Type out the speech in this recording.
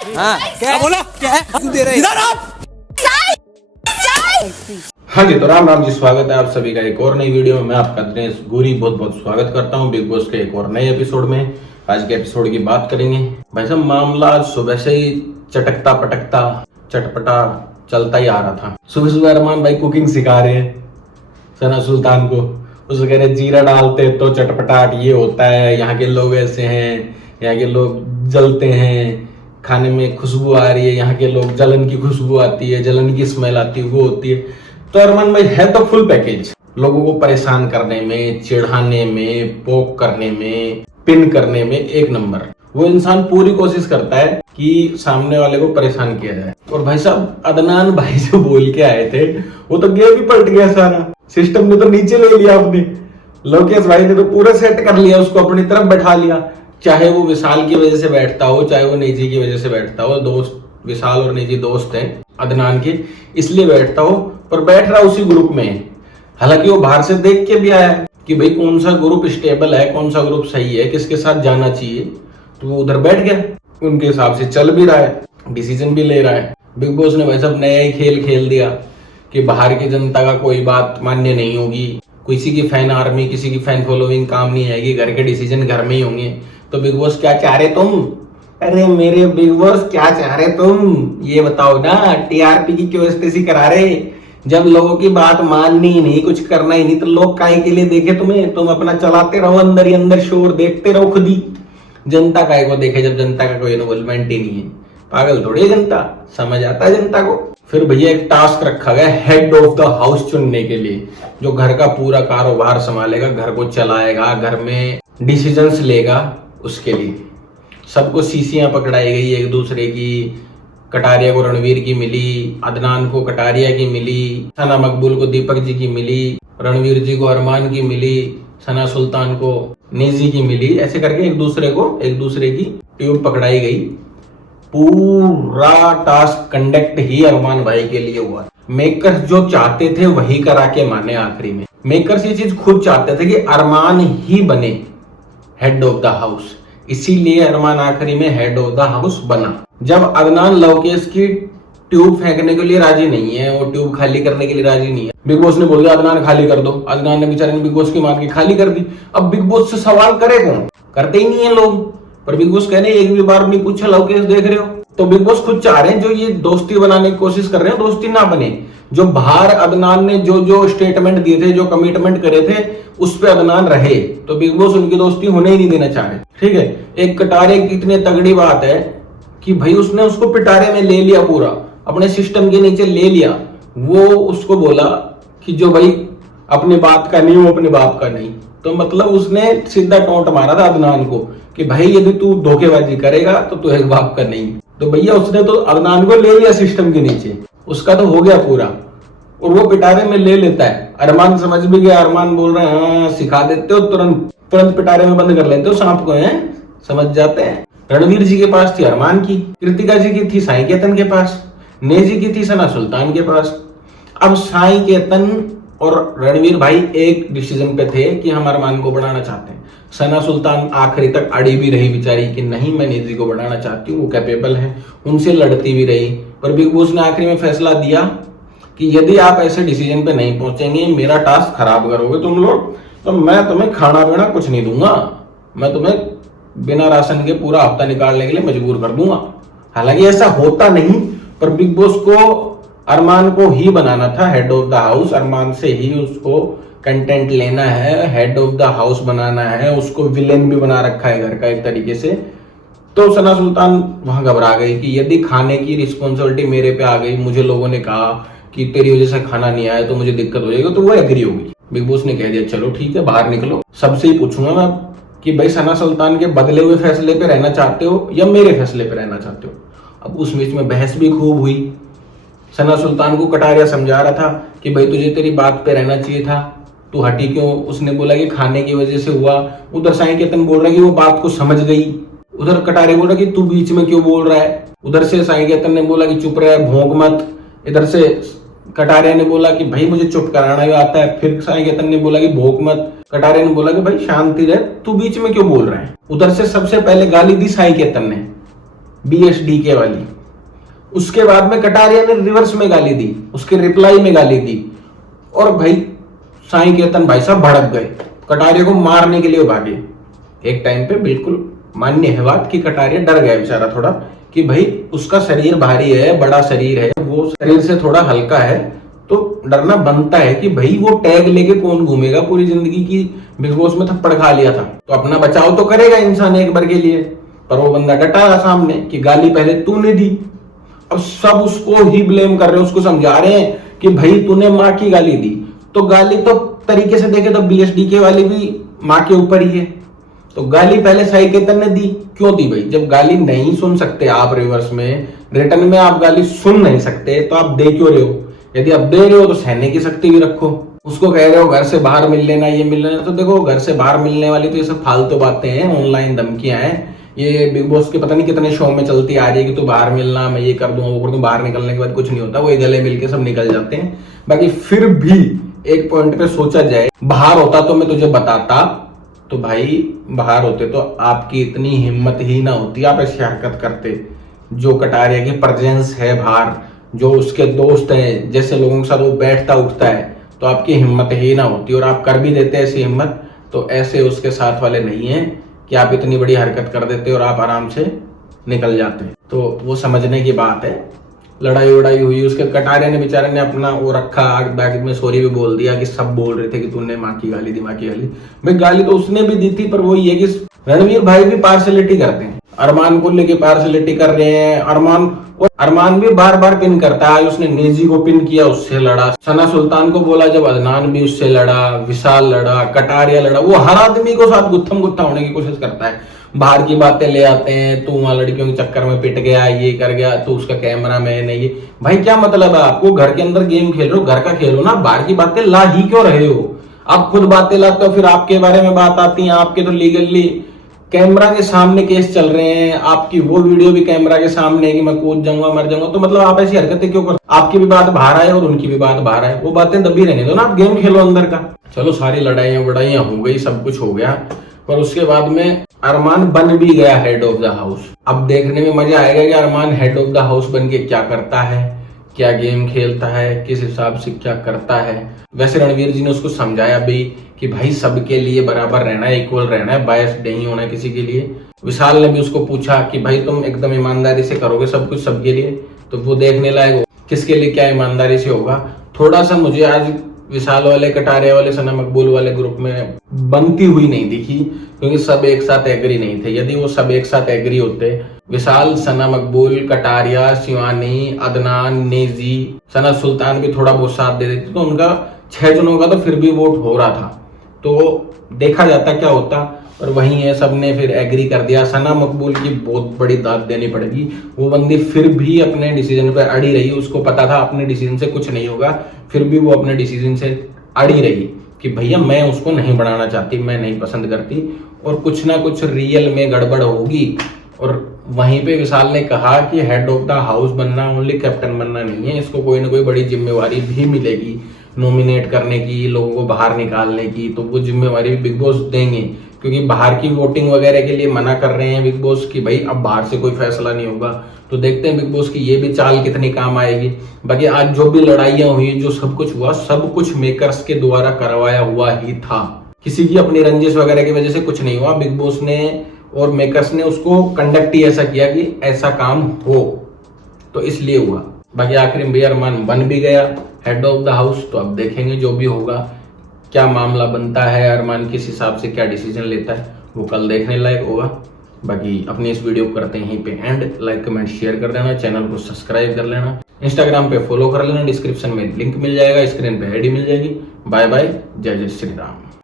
हाँ क्या बोला, क्या है तू दे रहे इधर आप। हाँ जी, तो राम राम जी, स्वागत है आप सभी का एक और नई वीडियो में। मैं आपका दिनेश गुरी बहुत बहुत स्वागत करता हूँ बिग बॉस के एक और नए एपिसोड में। आज के एपिसोड की बात करेंगे। भाई साहब, मामला आज सुबह से ही चटकता पटकता चटपटा चलता ही आ रहा था। सुबह सुबह अरमान भाई कुकिंग सिखा रहे हैं सना सुल्तान को। उसे कह रहे जीरा डालते तो चटपटाट ये होता है, यहाँ के लोग ऐसे हैं, यहाँ के लोग जलते हैं, खाने में खुशबू आ रही है, यहाँ के लोग जलन की खुशबू आती है, जलन की स्मेल आती है, वो होती है। तो अरमान भाई है तो फुल पैकेज, लोगों को परेशान करने में, चिढ़ाने में, पोक करने में, पिन करने में एक नंबर। वो इंसान पूरी कोशिश करता है कि सामने वाले को परेशान किया जाए। और भाई साहब, अदनान भाई जो बोल के आए थे वो तो गेम ही पलट गया सारा। सिस्टम ने तो नीचे ले लिया अपने, लोकेश भाई ने तो पूरा सेट कर लिया, उसको अपनी तरफ बैठा लिया। चाहे वो विशाल की वजह से बैठता हो, चाहे वो निजी की वजह से बैठता हो, दोस्त विशाल और निजी दोस्त हैं अदनान के, इसलिए बैठता हो, पर बैठ रहा उसी ग्रुप में। हालांकि वो बाहर से देख के भी आया कि भाई कौन सा ग्रुप स्टेबल है, कौन सा ग्रुप सही है, किसके साथ जाना चाहिए, तो वो उधर बैठ गया। उनके हिसाब से चल भी रहा है, डिसीजन भी ले रहा है। बिग बॉस ने भाई साहब नया ही खेल खेल दिया कि बाहर की जनता का कोई बात मान्य नहीं होगी, किसी की फैन आर्मी, किसी की फैन फॉलोइंग काम नहीं आएगी, घर के डिसीजन घर में ही होंगे। तो बिग बॉस क्या चाह रहे तुम? अरे मेरे बिग बॉस क्या चाह रहे तुम, ये बताओ ना। टीआरपी की क्यों इस्तेसी करा रहे? जब लोगों की बात माननी ही नहीं, कुछ करना ही नहीं, तो लोग काहे के लिए देखे तुम्हें? तुम अपना चलाते रहो अंदर ही अंदर शोर, देखते रहो खुद ही। जनता काहे को देखे जब जनता का कोई इन्वॉल्वमेंट ही नहीं है? पागल थोड़ी है जनता, समझ आता है जनता को। फिर भैया एक टास्क रखा गया हेड ऑफ द हाउस चुनने के लिए, जो घर का पूरा कारोबार संभालेगा, घर को चलाएगा, घर में डिसीजंस लेगा। उसके लिए सबको सीसियां पकड़ाई गई एक दूसरे की। कटारिया को रणवीर की मिली, अदनान को कटारिया की मिली, सना मकबूल को दीपक जी की मिली, रणवीर जी को अरमान की मिली, सना सुल्तान को निजी की मिली। ऐसे करके एक दूसरे की ट्यूब पकड़ाई गई। पूरा टास्क कंडक्ट ही अरमान भाई के लिए हुआ। मेकर्स जो चाहते थे वही करा के माने। आखिरी में मेकर्स ये चीज खुद चाहते थे कि अरमान ही बने हेड ऑफ द हाउस, इसीलिए अरमान आखिरी में हेड ऑफ द हाउस बना। जब अदनान लवकेश की ट्यूब फेंकने के लिए राजी नहीं है, वो ट्यूब खाली करने के लिए राजी नहीं है, बिग बॉस ने बोल दिया अदनान खाली कर दो। अदनान ने बेचारे ने बिग बॉस की मार के खाली कर दी। अब बिग बॉस से सवाल करे कौन? करते ही नहीं है लोग। पर बिग बॉस कहने एक भी बार नहीं पूछा लवकेश देख रहे हो? तो बिग बॉस खुद चाह रहे हैं जो ये दोस्ती बनाने की कोशिश कर रहे हैं, दोस्ती ना बने। जो बाहर अदनान ने जो स्टेटमेंट दिए थे, जो कमिटमेंट करे थे, उस पे अदनान रहे, तो बिग बॉस उनकी दोस्ती होने ही नहीं देना चाह रहे। ठीक है, एक कटारे की इतनी तगड़ी बात है कि भाई उसने उसको पिटारे में ले लिया, पूरा अपने सिस्टम के नीचे ले लिया। वो उसको बोला कि जो भाई अपने बात का नहीं, वो अपने बाप का नहीं। तो मतलब उसने सीधा टोंट मारा था अदनान को कि भाई यदि तू धोखेबाजी करेगा तो तू एक बाप का नहीं। तो भैया उसने तो अदनान को ले लिया सिस्टम के नीचे, उसका तो हो गया पूरा, और वो पिटारे में ले लेता है। अरमान समझ भी गया, अरमान बोल रहे हैं हाँ सिखा देते हो, तुरंत पिटारे में बंद कर लेते हो सांप को, हैं समझ जाते हैं। रणवीर जी के पास थी अरमान की, कृतिका जी की थी साई केतन के पास, नेजी की थी सना सुल्तान के पास। अब साई केतन और रणवीर भाई एक डिसीजन पे थे कि हम अरमान को बढ़ाना चाहते हैं। सना सुल्तान आखिरी तक अड़ी भी रही बेचारी कि नहीं मैं निजी को बढ़ाना चाहती हूँ, वो कैपेबल है, उनसे लड़ती भी रही। पर बिग बॉस ने आखिरी में फैसला दिया कि यदि आप ऐसे डिसीजन पे नहीं पहुंचेंगे, मेरा टास्क खराब करोगे तुम लोग, तो मैं तुम्हें खाना पीना कुछ नहीं दूंगा, मैं तुम्हें बिना राशन के पूरा हफ्ता निकालने के लिए मजबूर कर दूंगा। हालांकि ऐसा होता नहीं, पर बिग बॉस को अरमान को ही बनाना था हेड ऑफ द हाउस, अरमान से ही उसको कंटेंट लेना है, हेड ऑफ द हाउस बनाना है, उसको विलेन भी बना रखा है घर का एक तरीके से। तो सना सुल्तान वहां घबरा गई कि यदि खाने की रिस्पॉन्सिबिलिटी मेरे पे आ गई, मुझे लोगों ने कहा कि तेरी वजह से खाना नहीं आया तो मुझे दिक्कत हो जाएगी, तो वो एग्री होगी। बिग बॉस ने कह दिया चलो ठीक है बाहर निकलो, सबसे ही पूछूंगा मैं कि भाई सना सुल्तान के बदले हुए फैसले पे रहना चाहते हो या मेरे फैसले पे रहना चाहते हो। अब उस बीच में बहस भी खूब हुई। सना सुल्तान को कटारिया समझा रहा था कि भाई तुझे तेरी बात पे रहना चाहिए था, तू हटी क्यों? उसने बोला कि खाने की वजह से हुआ। उधर साई केतन बोल रहा है कि वो बात को समझ गई। उधर कटारिया बोल रहा कि तू बीच में क्यों बोल रहा है। उधर से साई केतन ने बोला कि चुप रहे, भोंक मत। इधर से कटारिया ने बोला कि भाई मुझे चुप कराना ही आता है। फिर साई केतन ने बोला कि भोंक मत। कटारिया ने बोला कि भाई शांति रहे, तू बीच में क्यों बोल रहा है। उधर से सबसे पहले गाली दी साई केतन ने BSDK वाली। उसके बाद में कटारिया ने रिवर्स में गाली दी, उसके रिप्लाई में गाली दी, और भाई साईं केतन भाई साहब भड़क गए, कटारिया को मारने के लिए भागे। एक टाइम पे बिल्कुल मान्य है बात कि कटारिया डर गया बेचारा थोड़ा, कि भाई उसका शरीर भारी है, बड़ा शरीर है, वो शरीर से थोड़ा हल्का है, तो डरना बनता है कि भाई वो टैग लेके कौन घूमेगा पूरी जिंदगी की, बिग बॉस में थप्पड़ खा लिया था तो अपना बचाव तो करेगा इंसान एक बार के लिए। पर वो बंदा डटा रहा सामने कि गाली पहले तूने दी। अब सब उसको ही ब्लेम कर रहे हैं, उसको समझा रहे हैं कि भाई तूने माँ की गाली दी, तो गाली तो तरीके से देखे तो BSDK वाली भी माँ के ऊपर ही है। तो गाली पहले साई केतन ने दी, क्यों दी भाई? जब गाली नहीं सुन सकते आप रिवर्स में, रिटर्न में आप गाली सुन नहीं सकते, तो आप दे क्यों रहे हो? यदि आप दे रहे हो तो सहने की शक्ति भी रखो। उसको कह रहे हो घर से बाहर मिल लेना, ये मिल लेना, तो देखो घर से बाहर मिलने वाली तो ये सब फालतू बातें हैं, ऑनलाइन धमकियां हैं। ये बिग बॉस के पता नहीं कितने शो में चलती आ रही है कि तू बाहर मिलना, मैं ये कर दूं वो कर दूं, बाहर निकलने के बाद कुछ नहीं होता, वो गले मिल के सब निकल जाते हैं। बाकी फिर भी एक पॉइंट पे सोचा जाए, बाहर होता तो मैं तुझे बताता, तो भाई बाहर होते तो आपकी इतनी हिम्मत ही ना होती, आप ऐसी हरकत करते। जो कटारिया की प्रेजेंस है बाहर, जो उसके दोस्त हैं, जैसे लोगों के साथ वो बैठता उठता है, तो आपकी हिम्मत ही ना होती, और आप कर भी देते ऐसी हिम्मत, तो ऐसे उसके साथ वाले नहीं हैं कि आप इतनी बड़ी हरकत कर देते और आप आराम से निकल जाते। तो वो समझने की बात है। लड़ाई उड़ाई हुई, उसके कटारिया ने बेचारे ने अपना वो रखा, बैग में सॉरी भी बोल दिया कि सब बोल रहे थे कि तूने माँ की गाली दी, माँ की गाली। भाई गाली तो उसने भी दी थी, पर वो ये कि रणवीर भाई भी पार्शलिटी करते हैं, अरमान को लेके पार्शलिटी कर रहे हैं। अरमान भी बार बार पिन करता है, उसने नेजी को पिन किया, उससे लड़ा, सना सुल्तान को बोला जब अदनान भी उससे लड़ा, विशाल लड़ा, कटारिया लड़ा। वो हर आदमी को साथ गुत्थम गुत्था होने की कोशिश करता है, बाहर की बातें ले आते हैं, तू वहां लड़कियों के चक्कर में पिट गया, ये कर गया, तू उसका कैमरा मैन है, ये भाई क्या मतलब है आपको? घर के अंदर गेम खेल रहे हो, घर का खेलो ना, बाहर की बातें ला ही क्यों रहे हो? आप खुद बातें लाते हो, फिर आपके बारे में बात आती है, आपके तो लीगली कैमरा के सामने केस चल रहे हैं, आपकी वो वीडियो भी कैमरा के सामने है कि मैं कूद जाऊंगा, मर जाऊंगा, तो मतलब आप ऐसी हरकतें क्यों कर? आपकी भी बात बाहर आए और उनकी भी बात बाहर आए, वो बातें दबी रहने दो ना, आप गेम खेलो अंदर का। चलो सारी लड़ाइयां वड़ाइयां हो गई, सब कुछ हो गया, पर उसके बाद में अरमान बन भी गया हेड ऑफ द हाउस। अब देखने में मजा आएगा कि अरमान हेड ऑफ द हाउस बन के क्या करता है, क्या गेम खेलता है, किस हिसाब से क्या करता है। वैसे रणवीर जी ने उसको समझाया भी कि भाई सबके लिए बराबर रहना है, इक्वल रहना है, बायस नहीं होना किसी के लिए। विशाल ने भी उसको पूछा कि भाई तुम एकदम ईमानदारी से करोगे सब कुछ सबके लिए, तो वो देखने लायक हो किसके लिए क्या ईमानदारी से होगा। थोड़ा सा मुझे आज विशाल वाले, कटारिया वाले, सना मकबूल वाले ग्रुप में बनती हुई नहीं दिखी, क्योंकि सब एक साथ एग्री नहीं थे। यदि वो सब एक साथ एग्री होते, विशाल, सना मकबूल, कटारिया, शिवानी, अदनान, नेजी, सना सुल्तान भी थोड़ा बहुत साथ दे देते, तो उनका 6 जनों का तो फिर भी वोट हो रहा था, तो देखा जाता क्या होता। और वहीं है, सबने फिर एग्री कर दिया। सना मकबूल की बहुत बड़ी दाद देनी पड़ेगी, वो बंदी फिर भी अपने डिसीजन पर अड़ी रही। उसको पता था अपने डिसीजन से कुछ नहीं होगा, फिर भी वो अपने डिसीजन से अड़ी रही कि भैया मैं उसको नहीं बढ़ाना चाहती, मैं नहीं पसंद करती, और कुछ ना कुछ रियल में गड़बड़ होगी। और वहीं पे विशाल ने कहा कि हेड ऑफ द हाउस बनना ओनली कैप्टन बनना नहीं है, इसको कोई ना कोई बड़ी जिम्मेवारी भी मिलेगी, नॉमिनेट करने की, लोगों को बाहर निकालने की। तो वो जिम्मेवारी भी बिग बॉस देंगे, क्योंकि बाहर की वोटिंग वगैरह के लिए मना कर रहे हैं बिग बॉस की भाई अब बाहर से कोई फैसला नहीं होगा। तो देखते हैं बिग बॉस की ये भी चाल कितनी काम आएगी। बाकी आज जो भी लड़ाइयां हुई, जो सब कुछ हुआ, सब कुछ मेकर्स के द्वारा करवाया हुआ ही था। किसी की अपनी रंजिश वगैरह की वजह से कुछ नहीं हुआ। बिग बॉस ने और मेकर्स ने उसको कंडक्ट ही ऐसा किया कि ऐसा काम हो, तो इसलिए हुआ। बाकी आखिर में भैया अरमान बन भी गया हेड ऑफ द हाउस। तो अब देखेंगे जो भी होगा, क्या मामला बनता है, अरमान किस हिसाब से क्या डिसीजन लेता है, वो कल देखने लायक होगा। बाकी अपनी इस वीडियो को करते हैं यहीं पे एंड। लाइक कमेंट शेयर कर देना, चैनल को सब्सक्राइब कर लेना, इंस्टाग्राम पे फॉलो कर लेना, डिस्क्रिप्शन में लिंक मिल जाएगा, स्क्रीन पे आईडी मिल जाएगी। बाय बाय, जय जय श्री राम।